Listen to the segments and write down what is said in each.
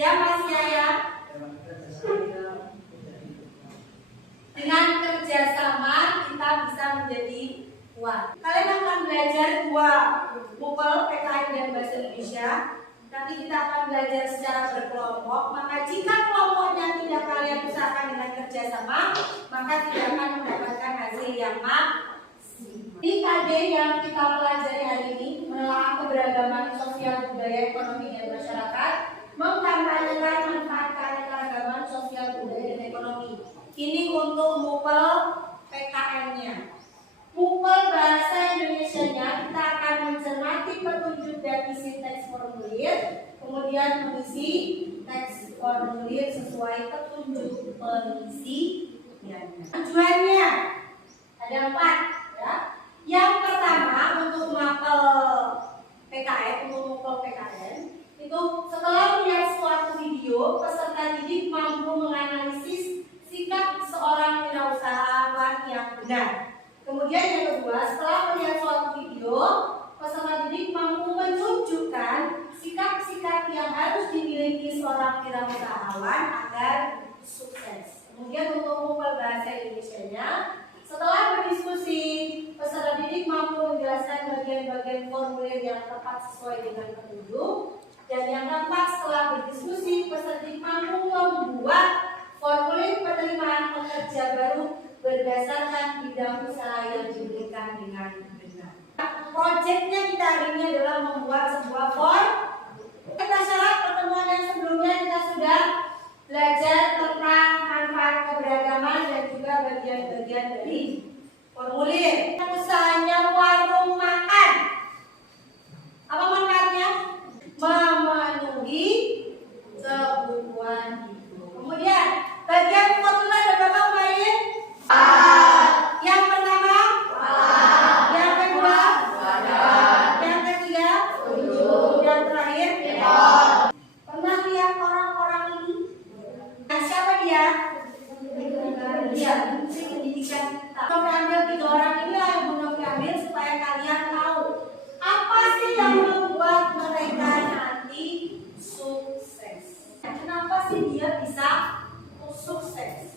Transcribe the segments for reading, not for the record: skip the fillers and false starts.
Ya Mas Yaya, dengan kerjasama kita bisa menjadi kuat. Kalian akan belajar dua mupel PKN dan Bahasa Indonesia. Nanti kita akan belajar secara berkelompok. Maka jika kelompoknya tidak kalian usahakan dengan kerjasama, maka tidak akan mendapatkan hasil yang maksimal. Di KD yang kita pelajari hari ini menelaah keberagaman sosial, budaya, ekonomi, dan masyarakat, mengkampanyekan manfaat keanekaragaman sosial, budaya, dan ekonomi. Ini untuk mupel PKN-nya. Mupel bahasa Indonesia-nya kita akan mencermati petunjuk dan isi teks formulir, kemudian mengisi teks formulir sesuai petunjuk pengisiannya. Tujuannya ada 4 ya. Yang pertama untuk mapel PKN, untuk mupel PKN itu setelah melihat suatu video, peserta didik mampu menganalisis sikap seorang wirausahawan yang benar. Kemudian yang kedua, setelah melihat suatu video, peserta didik mampu menunjukkan sikap-sikap yang harus dimiliki seorang wirausahawan agar sukses. Kemudian untuk mupel bahasa Indonesia-nya, setelah berdiskusi, peserta didik mampu menjelaskan bagian-bagian formulir yang tepat sesuai dengan petunjuk. Dan yang keempat, setelah berdiskusi, peserta didik mampu membuat formulir penerimaan pekerja baru berdasarkan bidang usaha yang diberikan dengan benar. Proyeknya kita hari ini adalah membuat sebuah form. Kita syarat pertemuan yang sebelumnya kita sudah belajar tentang manfaat keberagaman dan juga bagian-bagian dari formulir. Usahanya warung makan. Apa manfaatnya? Memenuhi kebutuhan hidup. Kemudian bagian formulir ada berapa kemarin? Yang pertama, yang kedua, yang ketiga, yang terakhir, pernah lihat orang-orang ini? Nah, siapa dia? Dia Menteri Pendidikan kita. Kami ambil 3 orang ini lah yang mau ambil supaya kalian tahu apa sih yang membuat mereka nanti sukses. Kenapa sih dia bisa sukses?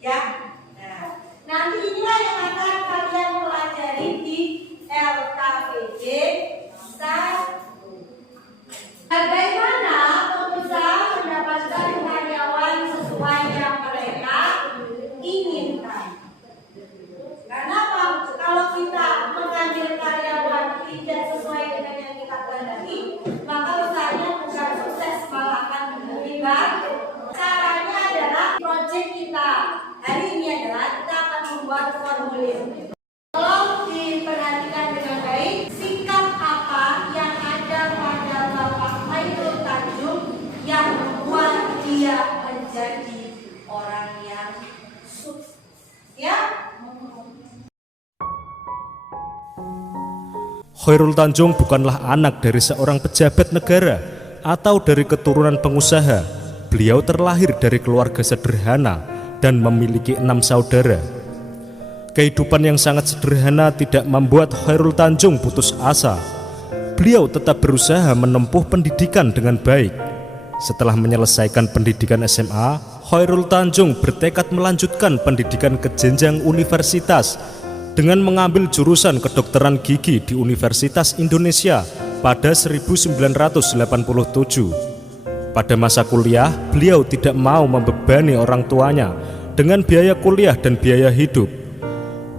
Ya, nah, nanti inilah yang akan kalian pelajari di LKPD 1. Bagaimana pengusaha mendapatkan karyawan sesuai yang mereka inginkan? Karena kalau kita mengambil karyawan tidak sesuai dengan yang kita kehendaki, maka usahanya bukan sukses, malah akan menderita. Caranya adalah proyek kita hari ini adalah kita akan membuat formulir. Tolong diperhatikan dengan baik, sikap apa yang ada pada Bapak Khairul Tanjung yang membuat dia menjadi orang yang sukses. Ya? Khairul Tanjung bukanlah anak dari seorang pejabat negara atau dari keturunan pengusaha. Beliau terlahir dari keluarga sederhana dan memiliki 6 saudara. Kehidupan yang sangat sederhana tidak membuat Khairul Tanjung putus asa. beliau tetap berusaha menempuh pendidikan dengan baik. Setelah menyelesaikan pendidikan SMA, Khairul Tanjung bertekad melanjutkan pendidikan ke jenjang universitas dengan mengambil jurusan kedokteran gigi di Universitas Indonesia pada 1987. Pada masa kuliah, beliau tidak mau membebani orang tuanya dengan biaya kuliah dan biaya hidup.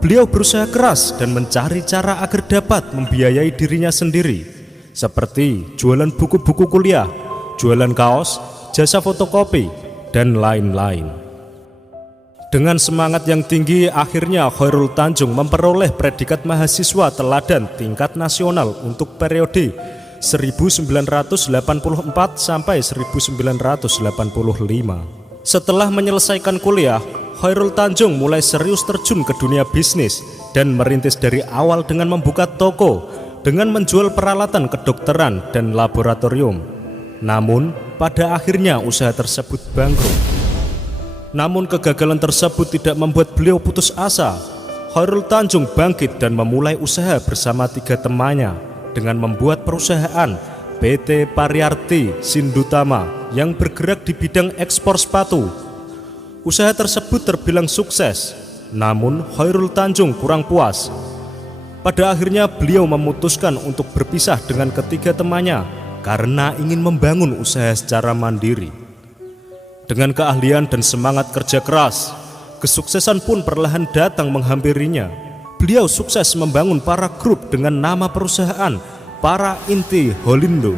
Beliau berusaha keras dan mencari cara agar dapat membiayai dirinya sendiri, seperti jualan buku-buku kuliah, jualan kaos, jasa fotokopi, dan lain-lain. Dengan semangat yang tinggi, akhirnya Khairul Tanjung memperoleh predikat mahasiswa teladan tingkat nasional untuk periode 1984 sampai 1985. Setelah menyelesaikan kuliah, Khairul Tanjung mulai serius terjun ke dunia bisnis dan merintis dari awal dengan membuka toko dengan menjual peralatan kedokteran dan laboratorium. Namun, pada akhirnya usaha tersebut bangkrut. Namun kegagalan tersebut tidak membuat beliau putus asa. Khairul Tanjung bangkit dan memulai usaha bersama 3 temannya dengan membuat perusahaan PT Pariarti Sindutama yang bergerak di bidang ekspor sepatu. Usaha tersebut terbilang sukses, namun Khairul Tanjung kurang puas. Pada akhirnya beliau memutuskan untuk berpisah dengan ketiga temannya karena ingin membangun usaha secara mandiri. Dengan keahlian dan semangat kerja keras, kesuksesan pun perlahan datang menghampirinya. Beliau sukses membangun para grup dengan nama perusahaan Para Inti Holindo.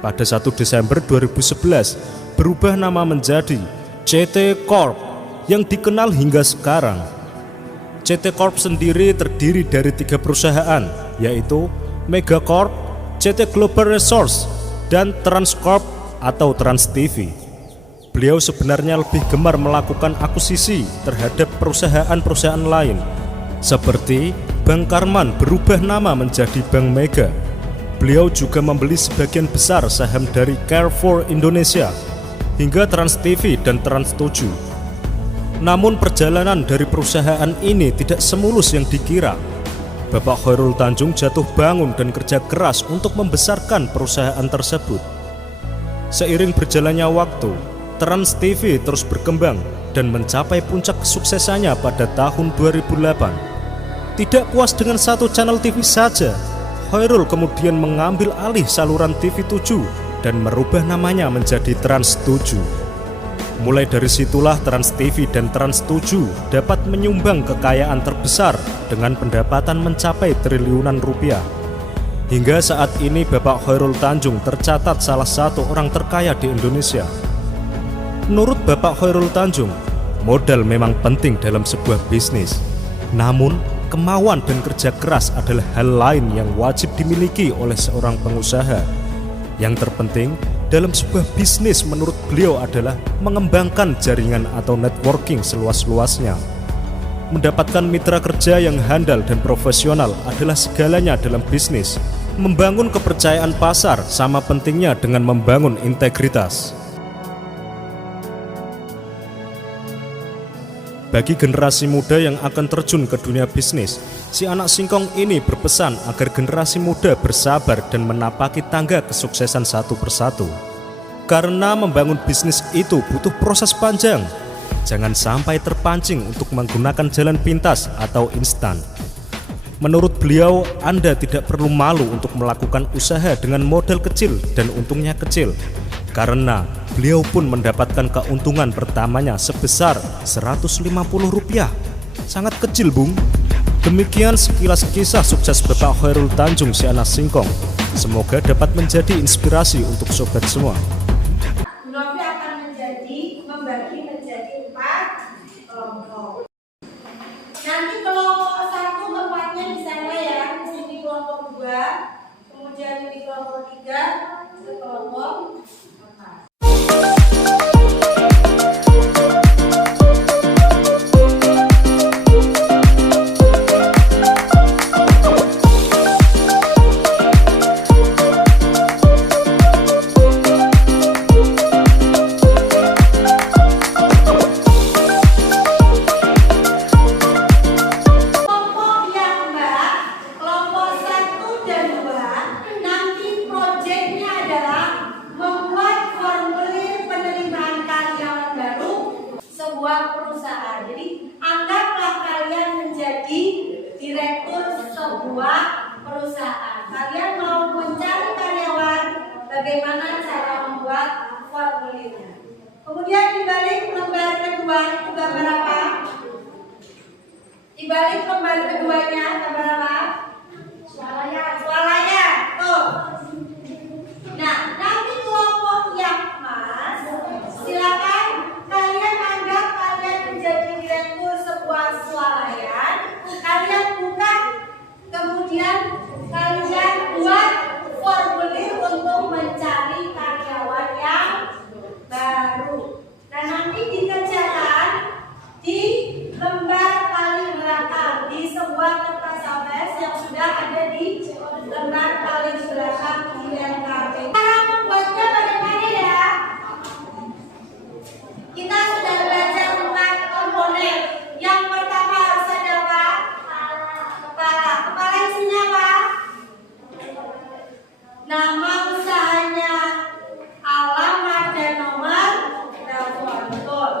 Pada 1 Desember 2011 berubah nama menjadi CT Corp yang dikenal hingga sekarang. CT Corp sendiri terdiri dari 3 perusahaan, yaitu Megacorp, CT Global Resource, dan Transcorp atau Trans TV. Beliau sebenarnya lebih gemar melakukan akuisisi terhadap perusahaan-perusahaan lain, seperti Bank Karman berubah nama menjadi Bank Mega. Beliau juga membeli sebagian besar saham dari Carrefour Indonesia, hingga Trans TV dan Trans 7. Namun perjalanan dari perusahaan ini tidak semulus yang dikira. Bapak Khairul Tanjung jatuh bangun dan kerja keras untuk membesarkan perusahaan tersebut. Seiring berjalannya waktu, Trans TV terus berkembang dan mencapai puncak kesuksesannya pada tahun 2008. Tidak puas dengan satu channel TV saja, Khairul kemudian mengambil alih saluran TV 7 dan merubah namanya menjadi Trans 7. Mulai dari situlah Trans TV dan Trans 7 dapat menyumbang kekayaan terbesar dengan pendapatan mencapai triliunan rupiah. Hingga saat ini Bapak Khairul Tanjung tercatat salah satu orang terkaya di Indonesia. Menurut Bapak Khairul Tanjung, modal memang penting dalam sebuah bisnis. Namun, kemauan dan kerja keras adalah hal lain yang wajib dimiliki oleh seorang pengusaha. Yang terpenting dalam sebuah bisnis menurut beliau adalah mengembangkan jaringan atau networking seluas-luasnya. Mendapatkan mitra kerja yang handal dan profesional adalah segalanya dalam bisnis. Membangun kepercayaan pasar sama pentingnya dengan membangun integritas. Bagi generasi muda yang akan terjun ke dunia bisnis, si anak singkong ini berpesan agar generasi muda bersabar dan menapaki tangga kesuksesan satu persatu. Karena membangun bisnis itu butuh proses panjang. Jangan sampai terpancing untuk menggunakan jalan pintas atau instan. Menurut beliau, Anda tidak perlu malu untuk melakukan usaha dengan modal kecil dan untungnya kecil. Karena beliau pun mendapatkan keuntungan pertamanya sebesar Rp150. Sangat kecil, Bung. Demikian sekilas kisah sukses Bapak Khairul Tanjung si anak singkong. Semoga dapat menjadi inspirasi untuk sobat semua. Novi akan membagi menjadi 4 kelompok. Nanti kelompok 1 tempatnya di sana ya. Di sini kelompok 2, kemudian di kelompok 3, kelompok 4. Kelompok yang Mbak, kelompok 1 dan 2 kedua itu gambar apa? Di balik lembar keduanya gambar apa? Suaranya. Tuh. Nah, nanti kelompok yang emas, silakan kalian anggap kalian menjadi direktur sebuah swalayan. Kalian buka, kemudian kalian buat formulir untuk mencari karyawan yang baru. Nah, nanti dikerjakan di lembar paling belakang di sebuah kertas APS yang sudah ada di lembar paling belakang di LKP. Cara membuatnya bagaimana ya? Kita sudah belajar tentang komponen. Yang pertama harus ada apa? Kepala. Kepala isinya apa? Nama usahanya, alamat dan nomor telepon. Betul.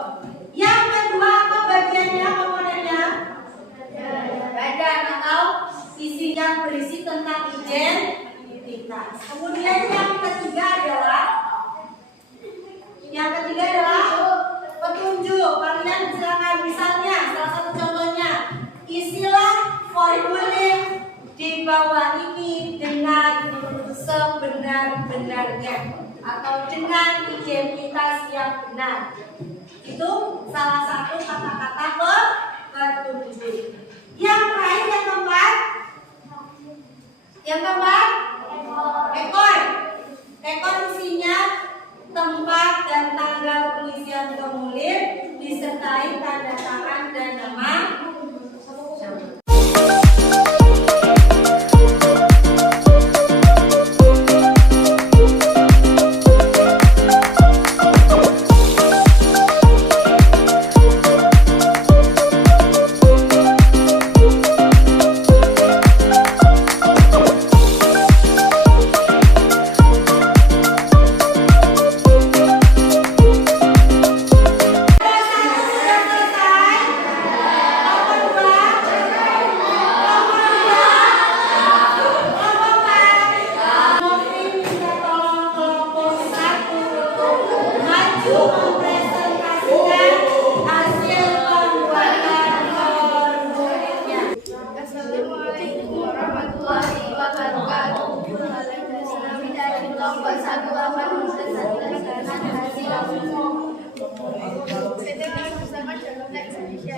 Yang kedua apa bagiannya, komponennya? Badan atau isinya berisi tentang identitas. Kemudian yang ketiga adalah petunjuk. Kalian silakan, misalnya salah satu contohnya, isilah formulir di bawah ini dengan sebenar-benarnya atau dengan identitas yang benar. Itu salah satu kata-kata petunjuk. Yang terakhir, yang keempat, ekor. Ekor isinya tempat dan tanggal pengisian formulir disertai tanda tangan dan nama.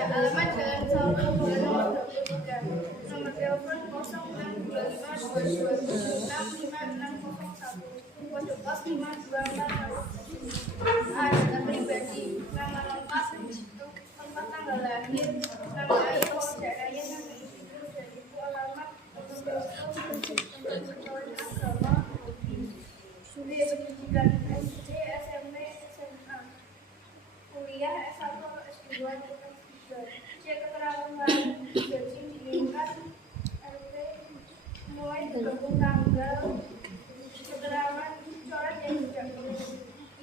Alamat Jalan Sabtu Bola nomor 23, nomor telepon 062522655601, kode pos 524. Data pribadi, nama lengkap, tempat tanggal lahir, nama ayah, pojok ayah, nama individu, dan ibu, alamat, agama, hobi, pendidikan SD, SMP, SMA, kuliah S1 S2 C keterangan lain gaji diinginkan RT mulai bergabung tanggal keterangan coret yang tidak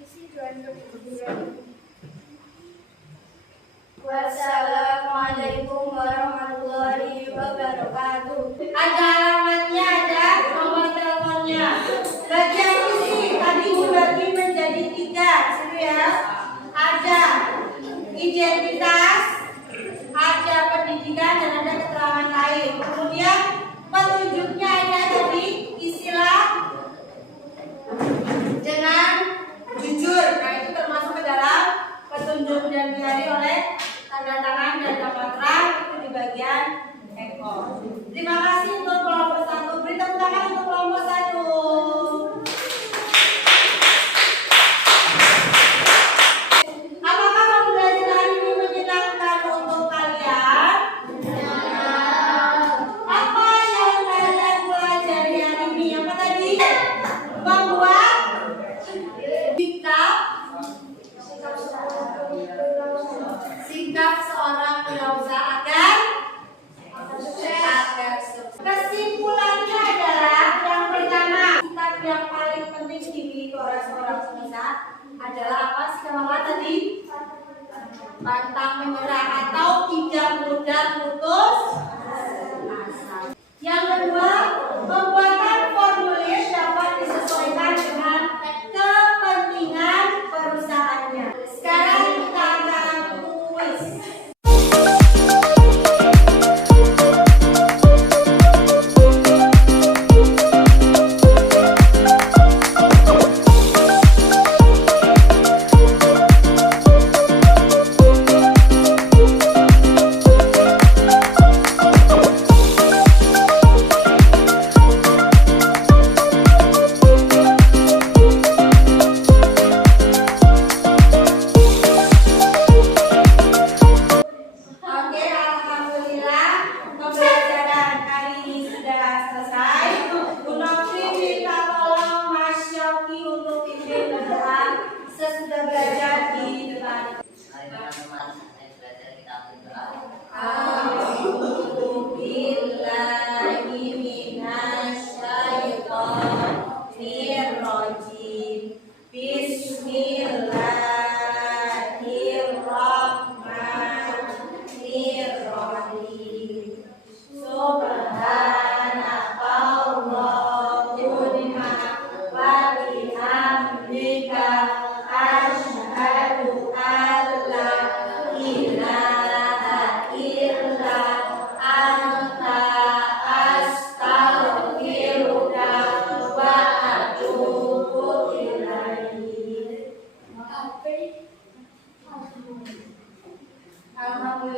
isi dan kebutuhan. Wassalamualaikum warahmatullahi wabarakatuh. Ada alamatnya, ada nomor teleponnya. Bagian isi tadi dibagi menjadi 3, seru ya. Ada identitas, ada pendidikan, dan ada keterangan lain. Kemudian petunjuknya ada tadi, isilah dengan jujur. Nah, itu termasuk ke dalam petunjuk dan diari oleh tanda tangan dan nama itu di bagian ekor. Terima kasih untuk kelompok 1. Beri tepuk tangan untuk kelompok 1. Apakah pembelajaran ini menyenangkan untuk kalian? Apa yang kalian pelajari hari ini? Apa tadi? Membuat sikap seorang wirausaha agar sukses. Kesimpulannya adalah yang pertama, sikap yang paling penting dimiliki oleh seorang pengusaha adalah apa? Sikap apa tadi? Pantang menyerah atau tidak mudah putus asa. Yang kedua, pembuatan formulir dapat disesuaikan dengan kepentingan perusahaannya. Sekarang kita akan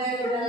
mulai